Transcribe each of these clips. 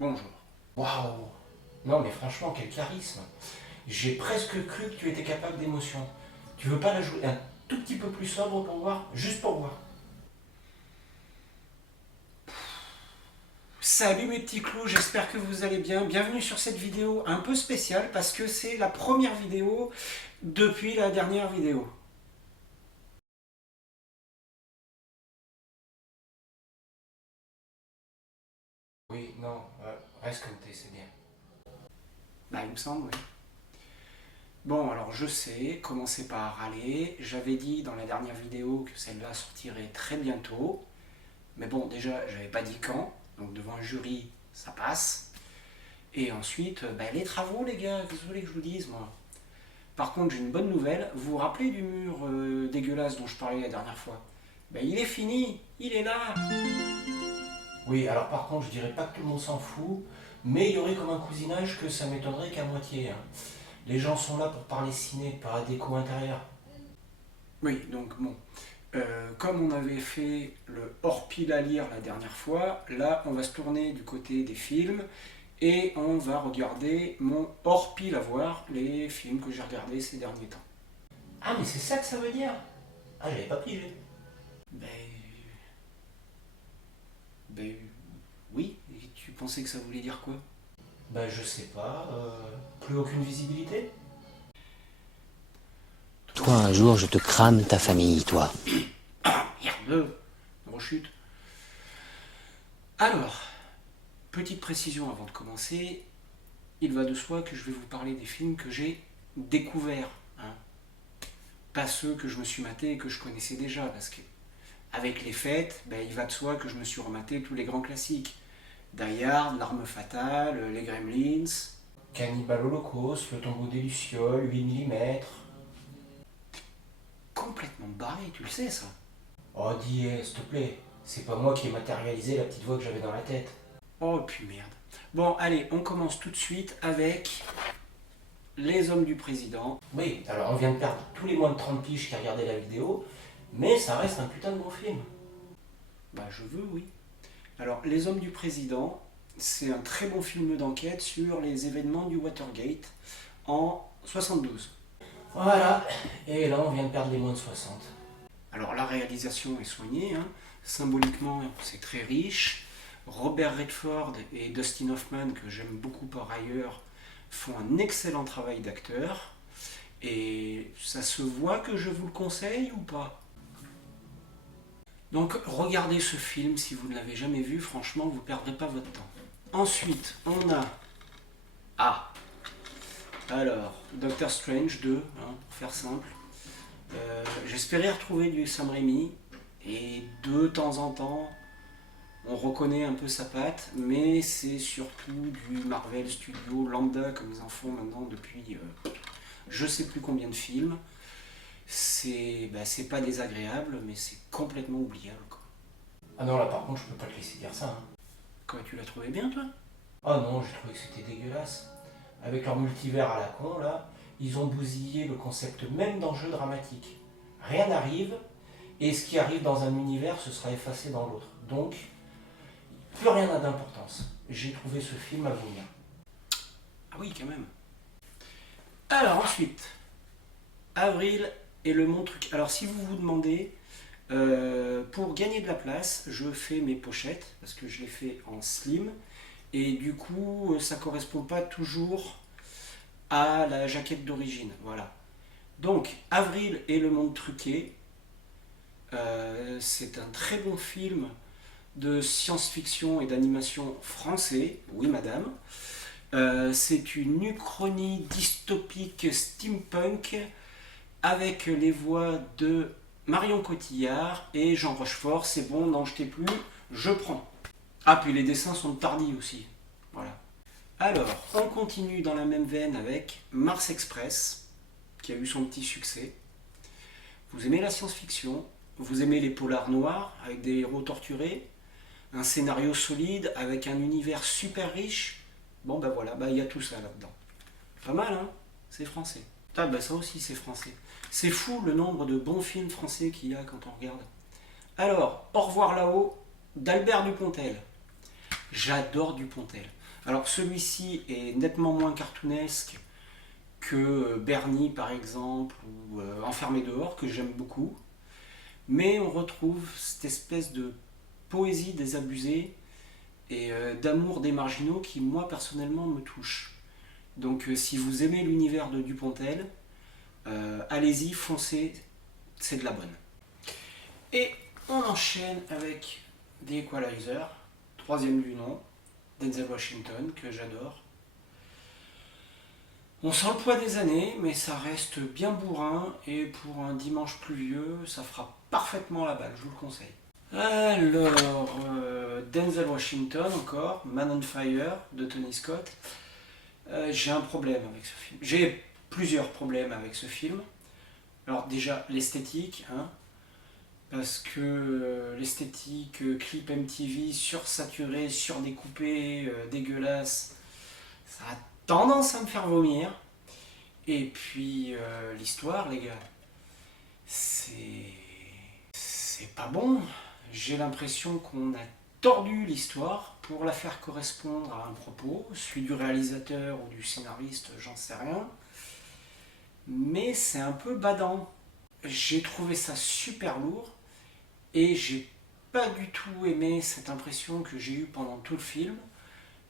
Bonjour. Waouh! Non mais franchement, quel charisme! J'ai presque cru que tu étais capable d'émotion. Tu veux pas la jouer un tout petit peu plus sobre pour voir? Juste pour voir. Salut mes petits clous, j'espère que vous allez bien. Bienvenue sur cette vidéo un peu spéciale parce que c'est la première vidéo depuis la dernière vidéo. Oui, non, reste comme t'es, c'est bien. Bah il me semble, oui. Bon, alors je sais, commencez pas à râler. J'avais dit dans la dernière vidéo que celle-là sortirait très bientôt. Mais bon, déjà, j'avais pas dit quand. Donc devant un jury, ça passe. Et ensuite, les travaux les gars, qu'est-ce que vous voulez que je vous dise moi? Par contre, j'ai une bonne nouvelle. Vous vous rappelez du mur dégueulasse dont je parlais la dernière fois? Il est fini, il est là. Oui, alors par contre, je dirais pas que tout le monde s'en fout, mais il y aurait comme un cousinage que ça m'étonnerait qu'à moitié, hein. Les gens sont là pour parler ciné, pas déco intérieur. Oui, donc bon. Comme on avait fait le hors-pile à lire la dernière fois, là on va se tourner du côté des films et on va regarder mon hors-pile à voir, les films que j'ai regardés ces derniers temps. Ah, mais c'est ça que ça veut dire? Ah, j'avais pas pigé. Ben, ben oui, et tu pensais que ça voulait dire quoi? Ben, je sais pas, plus aucune visibilité? Toi, un jour, je te crame ta famille, toi. Merde, rechute. Alors, petite précision avant de commencer, il va de soi que je vais vous parler des films que j'ai découverts, hein. Pas ceux que je me suis maté et que je connaissais déjà, parce que avec les fêtes, il va de soi que je me suis rematé tous les grands classiques. Die Hard, L'Arme Fatale, Les Gremlins. Cannibal Holocaust, Le Tombeau des Lucioles, 8 millimètres. Complètement barré, tu le sais ça. Oh, dis, s'il te plaît, c'est pas moi qui ai matérialisé la petite voix que j'avais dans la tête. Oh puis merde. Bon allez, on commence tout de suite avec Les Hommes du Président. Oui, alors on vient de perdre tous les moins de 30 piges qui regardaient la vidéo, mais ça reste un putain de bon film. Bah je veux, oui. Alors Les Hommes du Président, c'est un très bon film d'enquête sur les événements du Watergate en 72. Voilà, et là on vient de perdre les moins de 60. Alors la réalisation est soignée, hein. Symboliquement c'est très riche. Robert Redford et Dustin Hoffman, que j'aime beaucoup par ailleurs, font un excellent travail d'acteur. Et ça se voit que je vous le conseille ou pas? Donc regardez ce film si vous ne l'avez jamais vu, franchement vous ne perdrez pas votre temps. Ensuite on a... Ah, alors, Doctor Strange 2, hein, pour faire simple. J'espérais retrouver du Sam Raimi, et de temps en temps, on reconnaît un peu sa patte, mais c'est surtout du Marvel Studio lambda, comme ils en font maintenant depuis je sais plus combien de films. C'est pas désagréable, mais c'est complètement oubliable, quoi. Ah non, là par contre je peux pas te laisser dire ça, hein. Quoi, tu l'as trouvé bien, toi? Oh non, j'ai trouvé que c'était dégueulasse. Avec leur multivers à la con, là, ils ont bousillé le concept même d'enjeu dramatique. Rien n'arrive, et ce qui arrive dans un univers, ce sera effacé dans l'autre. Donc, plus rien n'a d'importance. J'ai trouvé ce film à vomir. Ah oui, quand même. Alors ensuite, Avril et le Montruc. Alors si vous vous demandez, pour gagner de la place, je fais mes pochettes, parce que je les fais en slim, et du coup ça correspond pas toujours à la jaquette d'origine. Voilà. Donc Avril et le monde truqué, c'est un très bon film de science-fiction et d'animation français, oui madame. C'est une uchronie dystopique steampunk avec les voix de Marion Cotillard et Jean Rochefort. C'est bon, n'en jetez plus, je prends. Ah, puis les dessins sont tardis aussi. Voilà. Alors, on continue dans la même veine avec Mars Express, qui a eu son petit succès. Vous aimez la science-fiction, vous aimez les polars noirs avec des héros torturés, un scénario solide avec un univers super riche. Bon ben voilà, il y a tout ça là-dedans. Pas mal, hein? C'est français. Ah ça aussi c'est français. C'est fou le nombre de bons films français qu'il y a quand on regarde. Alors, Au revoir là-haut, d'Albert Dupontel. J'adore Dupontel. Alors celui-ci est nettement moins cartoonesque que Bernie par exemple, ou Enfermé dehors, que j'aime beaucoup. Mais on retrouve cette espèce de poésie désabusée et d'amour des marginaux qui, moi, personnellement, me touche. Donc si vous aimez l'univers de Dupontel, allez-y, foncez, c'est de la bonne. Et on enchaîne avec The Equalizer, troisième du nom, Denzel Washington, que j'adore. On sent le poids des années, mais ça reste bien bourrin, et pour un dimanche pluvieux, ça fera parfaitement la balle, je vous le conseille. Alors, Denzel Washington encore, Man on Fire de Tony Scott. J'ai un problème avec ce film. J'ai plusieurs problèmes avec ce film. Alors déjà, l'esthétique, hein, parce que l'esthétique clip MTV sursaturé, surdécoupé, dégueulasse, ça a tendance à me faire vomir. Et puis l'histoire, les gars, c'est pas bon. J'ai l'impression qu'on a tordu l'histoire pour la faire correspondre à un propos, celui du réalisateur ou du scénariste, j'en sais rien. Mais c'est un peu badant. J'ai trouvé ça super lourd et j'ai pas du tout aimé cette impression que j'ai eue pendant tout le film,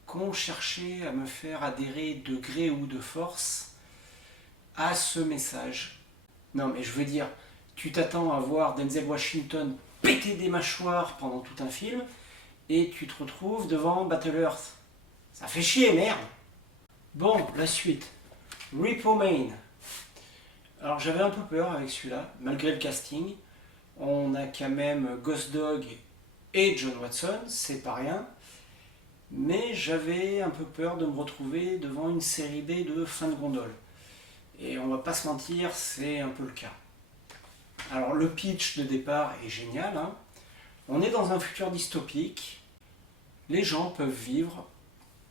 qu'on cherchait à me faire adhérer de gré ou de force à ce message. Non mais je veux dire, tu t'attends à voir Denzel Washington péter des mâchoires pendant tout un film et tu te retrouves devant Battle Earth. Ça fait chier, merde. Bon, la suite. Repo Man. Alors j'avais un peu peur avec celui-là, malgré le casting. On a quand même Ghost Dog et John Watson, c'est pas rien. Mais j'avais un peu peur de me retrouver devant une série B de fin de gondole. Et on va pas se mentir, c'est un peu le cas. Alors le pitch de départ est génial, hein. On est dans un futur dystopique. Les gens peuvent vivre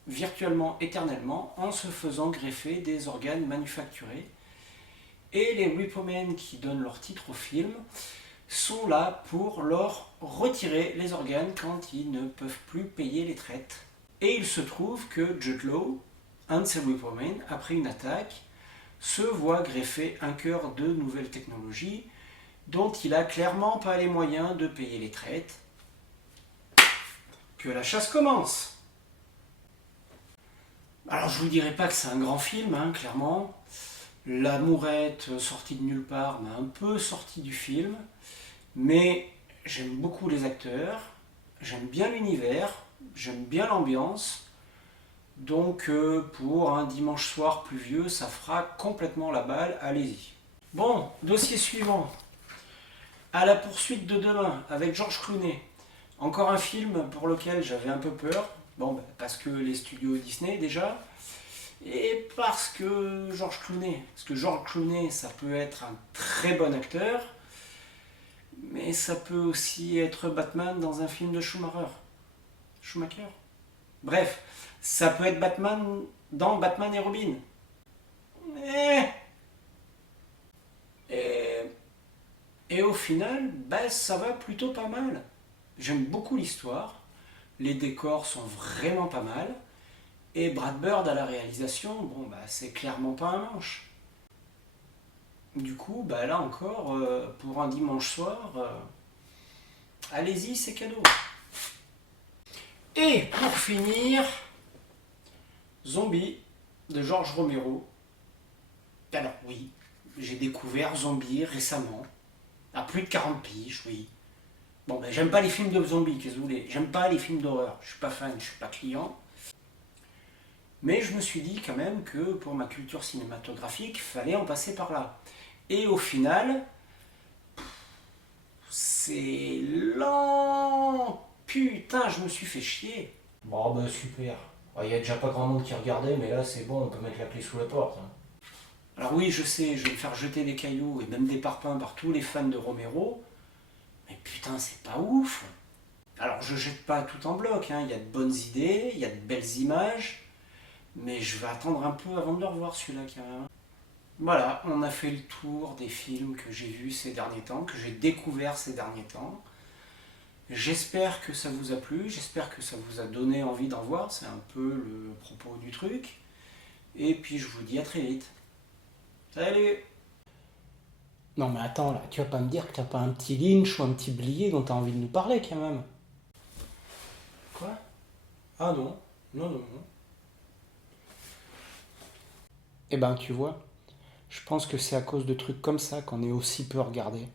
virtuellement éternellement en se faisant greffer des organes manufacturés. Et les Repo Men qui donnent leur titre au film sont là pour leur retirer les organes quand ils ne peuvent plus payer les traites. Et il se trouve que Jude Law, un de ces Repo Men, après une attaque, se voit greffer un cœur de nouvelle technologie dont il a clairement pas les moyens de payer les traites. Que la chasse commence. Alors je vous dirai pas que c'est un grand film, hein, clairement. L'amourette sortie de nulle part m'a un peu sorti du film, mais j'aime beaucoup les acteurs, j'aime bien l'univers, j'aime bien l'ambiance, donc pour un dimanche soir pluvieux, ça fera complètement la balle, allez-y. Bon, dossier suivant. À la poursuite de demain, avec George Clooney. Encore un film pour lequel j'avais un peu peur, bon, parce que les studios Disney déjà, et parce que George Clooney. Parce que George Clooney, ça peut être un très bon acteur, mais ça peut aussi être Batman dans un film de Schumacher. Bref, ça peut être Batman dans Batman et Robin. Et au final, ça va plutôt pas mal. J'aime beaucoup l'histoire, les décors sont vraiment pas mal, et Brad Bird à la réalisation, c'est clairement pas un manche. Du coup, là encore, pour un dimanche soir, allez-y, c'est cadeau. Et pour finir, Zombie de George Romero. Alors oui, j'ai découvert Zombie récemment, à plus de 40 piges, oui. J'aime pas les films de zombies, qu'est-ce que vous voulez. J'aime pas les films d'horreur, je suis pas fan, je suis pas client. Mais je me suis dit quand même que pour ma culture cinématographique, fallait en passer par là. Et au final, c'est lent. Putain, je me suis fait chier. Bon, super. Il y a déjà pas grand monde qui regardait, mais là c'est bon, on peut mettre la clé sous la porte. Hein. Alors oui, je sais, je vais me faire jeter des cailloux et même des parpaings par tous les fans de Romero. Mais putain, c'est pas ouf. Alors je jette pas tout en bloc, hein. Il y a de bonnes idées, il y a de belles images, mais je vais attendre un peu avant de le revoir celui-là carrément. Voilà, on a fait le tour des films que j'ai vus ces derniers temps, que j'ai découverts ces derniers temps. J'espère que ça vous a plu, j'espère que ça vous a donné envie d'en voir, c'est un peu le propos du truc. Et puis je vous dis à très vite. Salut! Non mais attends là, tu vas pas me dire que t'as pas un petit Lynch ou un petit Blier dont t'as envie de nous parler quand même. Quoi? Ah non, non. Eh ben tu vois, je pense que c'est à cause de trucs comme ça qu'on est aussi peu regardé.